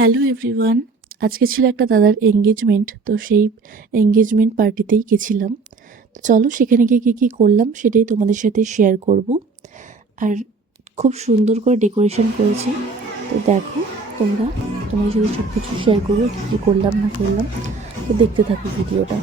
Hello everyone, আজকে ছিল একটা দাদার এঙ্গেজমেন্ট। তো সেই এঙ্গেজমেন্ট পার্টিতেই গেছিলাম। তো চলো সেখানে গিয়ে কী কী করলাম সেটাই তোমাদের সাথে শেয়ার করব। আর খুব সুন্দর করে ডেকোরেশন করেছি। তো দেখো তোমরা, তোমাদের সাথে সব কিছু শেয়ার করবো কী কী করলাম না করলাম। তো দেখতে থাকো ভিডিওটা।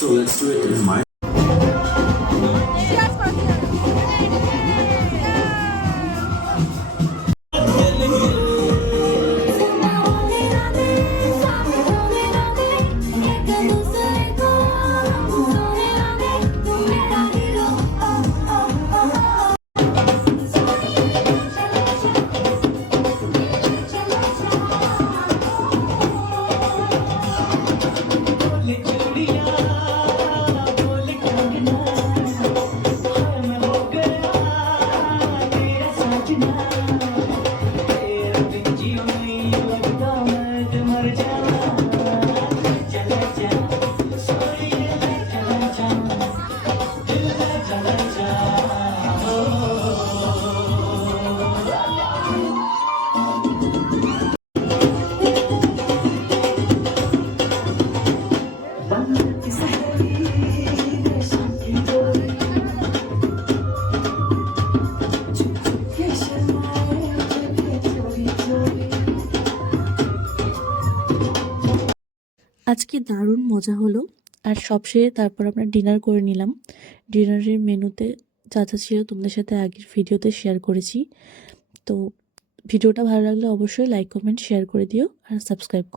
So let's do it in my আজকে দারুণ মজা হলো। আর সব শেষে তারপর আমরা ডিনার করে নিলাম। ডিনারের মেনুতে যা যা ছিল তোমাদের সাথে আগের ভিডিওতে শেয়ার করেছি। তো ভিডিওটা ভালো লাগলে অবশ্যই লাইক কমেন্ট শেয়ার করে দিও আর সাবস্ক্রাইব